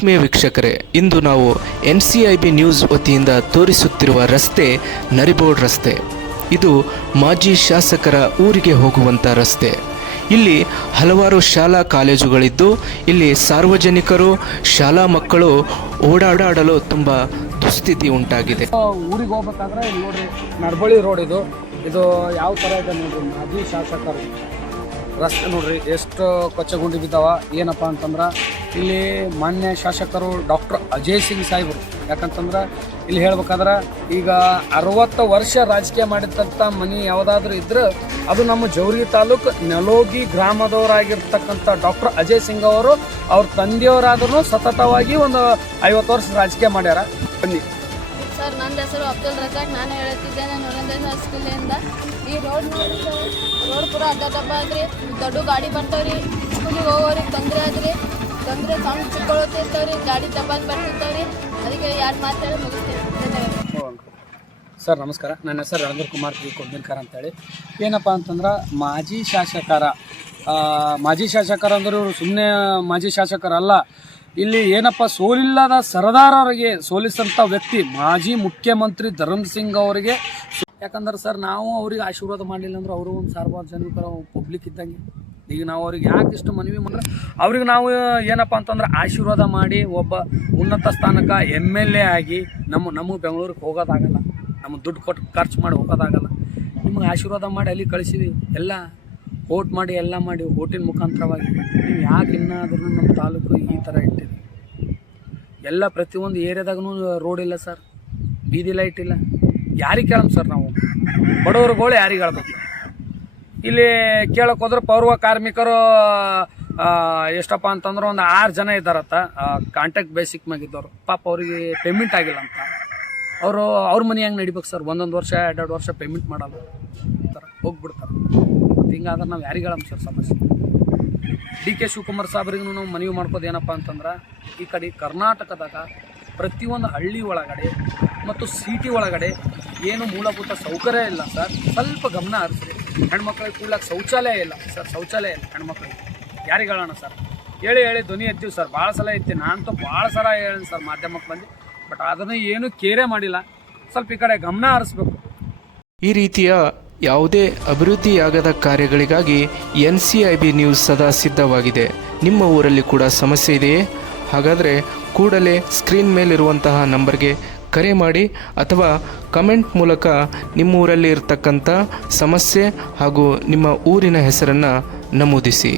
ಆತ್ಮೀಯ ವೀಕ್ಷಕರೇ, ಇಂದು ನಾವು NCIB ನ್ಯೂಸ್ ವತಿಯಿಂದ ತೋರಿಸುತ್ತಿರುವ ರಸ್ತೆ ನರಿಬೋಡ್ ರಸ್ತೆ. ಇದು ಮಾಜಿ ಶಾಸಕರ ಊರಿಗೆ ಹೋಗುವಂಥ ರಸ್ತೆ. ಇಲ್ಲಿ ಹಲವಾರು ಶಾಲಾ ಕಾಲೇಜುಗಳಿದ್ದು ಇಲ್ಲಿ ಸಾರ್ವಜನಿಕರು ಶಾಲಾ ಮಕ್ಕಳು ಓಡಾಡಲು ತುಂಬ ದುಸ್ಥಿತಿ ಉಂಟಾಗಿದೆ. ಊರಿಗೆ ಹೋಗ್ಬೇಕಾದ್ರೆ ಇಲ್ಲಿ ನೋಡ್ರಿ ನರಬಳ್ಳಿ ರೋಡ್ ಇದು ಯಾವ ಥರ ಇದೆ ನೋಡ್ರಿ. ಮಾಜಿ ಶಾಸಕರು ರಸ್ತೆ ನೋಡ್ರಿ ಎಷ್ಟು ಕೊಚ್ಚಗುಂಡಿ ಬಿದ್ದಾವ. ಏನಪ್ಪ ಅಂತಂದ್ರೆ ಇಲ್ಲಿ ಮಾನ್ಯ ಶಾಸಕರು ಡಾಕ್ಟರ್ ಅಜಯ್ ಸಿಂಗ್ ಸಾಹೇಬರು, ಯಾಕಂತಂದ್ರೆ ಇಲ್ಲಿ ಹೇಳ್ಬೇಕಾದ್ರೆ ಈಗ 60 ವರ್ಷ ರಾಜಕೀಯ ಮಾಡಿದಂಥ ಮನೆ ಯಾವುದಾದ್ರೂ ಇದ್ರೆ ಅದು ನಮ್ಮ ಜವರ್ಗಿ ತಾಲೂಕು ನೆಲೋಗಿ ಗ್ರಾಮದವರಾಗಿರ್ತಕ್ಕಂಥ ಡಾಕ್ಟರ್ ಅಜಯ್ ಸಿಂಗ್ ಅವರು ಅವ್ರ ತಂದೆಯವರಾದ್ರೂ ಸತತವಾಗಿ ಒಂದು 50 ವರ್ಷ ರಾಜಕೀಯ ಮಾಡ್ಯಾರ. ಬನ್ನಿ ಸರ್, ನನ್ನ ಹೆಸರು ಅಬ್ದುಲ್ ರಜಾಕ್. ನಾನು ಹೇಳುತ್ತಿದ್ದೇನೆ ನೂರಂದೇಶ ಸ್ಕೂಲಿಂದ. ಈ ರೋಡ್ ಪೂರ ಅಡ್ಡದಬ್ಬ ಆದ್ರಿ, ದೊಡ್ಡ ಗಾಡಿ ಬರ್ತಾವ್ರಿ, ಸ್ಕೂಲಿಗೆ ಹೋಗೋರಿಗೆ ತೊಂದರೆ ಆದ್ರಿ, ತೊಂದರೆ ಸೌಂಡ್ ಚಿಕ್ಕೊಳ್ತಿರ್ತಾವ್ರಿ, ಗಾಡಿ ದಬ್ಬಾಗಿ ಬರ್ತಿರ್ತಾವ್ರಿ. ಅದಕ್ಕೆ ಯಾರು ಮಾತಾಡಿ ಮುಗಿಸ್ತೀವಿ. ಸರ್ ನಮಸ್ಕಾರ, ನನ್ನ ಹೆಸರು ರಣಧೀರ್ ಕುಮಾರ್ ಪಿ ಕೊಂಬಿನ್ಕರ್ ಅಂತೇಳಿ. ಏನಪ್ಪ ಅಂತಂದ್ರೆ ಮಾಜಿ ಶಾಸಕರ ಅಂದ್ರೆ ಇವರು ಸುಮ್ಮನೆ ಮಾಜಿ ಶಾಸಕರಲ್ಲ. ಇಲ್ಲಿ ಏನಪ್ಪ ಸೋಲಿಲ್ಲದ ಸರದಾರರಿಗೆ ಸೋಲಿಸಂಥ ವ್ಯಕ್ತಿ ಮಾಜಿ ಮುಖ್ಯಮಂತ್ರಿ ಧರ್ಮ್ ಸಿಂಗ್ ಅವರಿಗೆ. ಯಾಕಂದ್ರೆ ಸರ್ ನಾವು ಅವ್ರಿಗೆ ಆಶೀರ್ವಾದ ಮಾಡಲಿಲ್ಲ ಅಂದ್ರೆ ಅವರು ಒಂದು ಸಾರ್ವಜನಿಕರ ಪಬ್ಲಿಕ್ ಇದ್ದಂಗೆ. ಈಗ ನಾವು ಅವ್ರಿಗೆ ಯಾಕೆ ಇಷ್ಟು ಮನವಿ ಮಾಡ್ರೆ ಅವ್ರಿಗೆ ನಾವು ಏನಪ್ಪ ಅಂತಂದ್ರೆ ಆಶೀರ್ವಾದ ಮಾಡಿ ಒಬ್ಬ ಉನ್ನತ ಸ್ಥಾನಕ್ಕೆ MLA ಆಗಿ ನಮ್ಮ ಬೆಂಗಳೂರಿಗೆ ಹೋಗೋದಾಗಲ್ಲ, ನಮ್ಮ ದುಡ್ಡು ಕೊಟ್ಟು ಖರ್ಚು ಮಾಡಿ ಹೋಗೋದಾಗಲ್ಲ. ನಿಮಗೆ ಆಶೀರ್ವಾದ ಮಾಡಿ ಅಲ್ಲಿ ಕಳಿಸಿವಿ, ಎಲ್ಲ ಓಟ್ ಮಾಡಿ ಎಲ್ಲ ಮಾಡಿ ಓಟಿನ ಮುಖಾಂತರವಾಗಿ ನೀವು ಯಾಕೆ ಇನ್ನಾದ್ರೂ ನಮ್ಮ ತಾಲೂಕು ಈ ಥರ ಇಟ್ಟಿದೆ. ಎಲ್ಲ ಪ್ರತಿಯೊಂದು ಏರಿಯಾದಾಗೂ ರೋಡ್ ಇಲ್ಲ ಸರ್, ಬೀದಿ ಲೈಟ್ ಇಲ್ಲ. ಯಾರಿಗೆ ಕೇಳಮ್ ಸರ್ ನಾವು? ಬಡವರುಗಳು ಯಾರಿಗೆ ಹೇಳ್ಬೇಕು? ಇಲ್ಲಿ ಕೇಳಕ್ಕೆ ಹೋದ್ರೆ ಪೌರ ಕಾರ್ಮಿಕರು ಎಷ್ಟಪ್ಪ ಅಂತಂದ್ರೆ ಒಂದು 6 ಜನ ಇದ್ದಾರತ್ತ, ಕಾಂಟ್ಯಾಕ್ಟ್ ಬೇಸಿಕ್ ಮ್ಯಾಗಿದ್ದವರು. ಪಾಪ ಅವರಿಗೆ ಪೇಮೆಂಟ್ ಆಗಿಲ್ಲ ಅಂತ ಅವ್ರ ಮನೆ ಹೆಂಗೆ ನಡಿಬೇಕು ಸರ್? 1 ವರ್ಷ 2 ವರ್ಷ ಪೇಮೆಂಟ್ ಮಾಡಲ್ಲ, ಹೋಗ್ಬಿಡ್ತಾರೆ. ಮತ್ತು ಹಿಂಗಾದ್ರೆ ನಾವು ಯಾರಿಗೆ ಹೇಳಮ್ ಸರ್ ಸಮಸ್ಯೆ? DK ಶಿವಕುಮಾರ್ ಸಾಬ್ರಿಗೂ ನಾವು ಮನವಿ ಮಾಡ್ಕೋದು ಏನಪ್ಪ ಅಂತಂದ್ರೆ ಈ ಕಡೆ ಕರ್ನಾಟಕದಾಗ ಪ್ರತಿಯೊಂದು ಹಳ್ಳಿ ಒಳಗಡೆ ಮತ್ತು ಸಿಟಿ ಒಳಗಡೆ ಏನು ಮೂಲಭೂತ ಸೌಕರ್ಯ ಇಲ್ಲ ಸರ್. ಸ್ವಲ್ಪ ಗಮನ ಹರಿಸ್ರಿ. ಹೆಣ್ಮಕ್ಳಿಗೆ ಕೂಡ್ಲಾಕ ಶೌಚಾಲಯ ಇಲ್ಲ ಸರ್, ಶೌಚಾಲಯ ಇಲ್ಲ ಹೆಣ್ಮಕ್ಳಿಗೆ. ಯಾರಿಗೆ ಹೇಳೋಣ ಸರ್? ಹೇಳಿ ಧ್ವನಿ ಎತ್ತೀವಿ ಸರ್, ಭಾಳ ಸಲ ಎತ್ತಿ. ನಾನಂತೂ ಭಾಳ ಸಲ ಹೇಳಿ ಸರ್ ಮಾಧ್ಯಮಕ್ಕೆ ಬಂದು, ಬಟ್ ಅದನ್ನು ಏನು ಕೇರೇ ಮಾಡಿಲ್ಲ. ಸ್ವಲ್ಪ ಈ ಕಡೆ ಗಮನ ಹರಿಸ್ಬೇಕು. ಈ ರೀತಿಯ ಯಾವುದೇ ಅಭಿವೃದ್ಧಿಯಾಗದ ಕಾರ್ಯಗಳಿಗಾಗಿ NCIB ನ್ಯೂಸ್ ಸದಾ ಸಿದ್ಧವಾಗಿದೆ. ನಿಮ್ಮ ಊರಲ್ಲಿ ಕೂಡ ಸಮಸ್ಯೆ ಇದೆಯೇ? ಹಾಗಾದರೆ ಕೂಡಲೇ ಸ್ಕ್ರೀನ್ ಮೇಲಿರುವಂತಹ ನಂಬರ್ಗೆ ಕರೆ ಮಾಡಿ ಅಥವಾ ಕಮೆಂಟ್ ಮೂಲಕ ನಿಮ್ಮ ಊರಲ್ಲಿ ಇರತಕ್ಕಂಥ ಸಮಸ್ಯೆ ಹಾಗೂ ನಿಮ್ಮ ಊರಿನ ಹೆಸರನ್ನು ನಮೂದಿಸಿ.